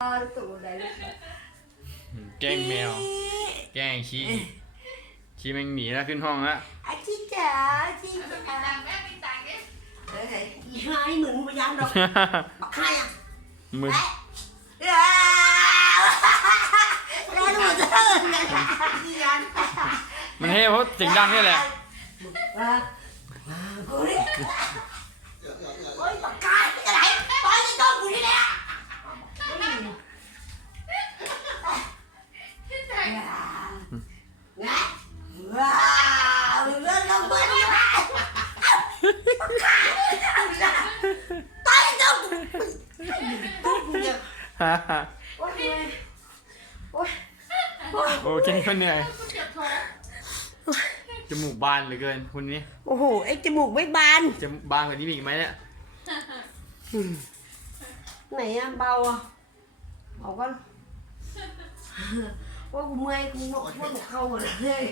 ตัวใดลูกแกล้งแมว แกล้งชี้ชี้แมงหนีแล้วขึ้นห้องแล้ว อาชีจ๋าอาชีจ๋าตังค์แม่มีตังค์เนี่ยเฮ้ยยี่ห้อนี่เหมือนพยางดอกบักใครอะมึงเอ้ยแล้วหนูจะเอินกันยี่ยันมันเฮ้เพราะเสียงดังนี่แหละ มากูนี่โอ้ยบักใครอะไรปล่อยที่ตัวกูนี่แหละ ที่ตังค์ ว้าวเรื่องของเพื่อนนะ ตายจังโอ้ยโอ้ยโอ้ยโอ้แค่นี้ก็เหนื่อยจมูกบานเหลือเกินคุณนี่โอ้โหไอ้จมูกไม่บานจะบานกว่านี้มีอีกไหมเนี่ยไหนอะเบาอะเบากันว่ากูเมื่อยกูหนวดว่าหนูเข้าหมดเลย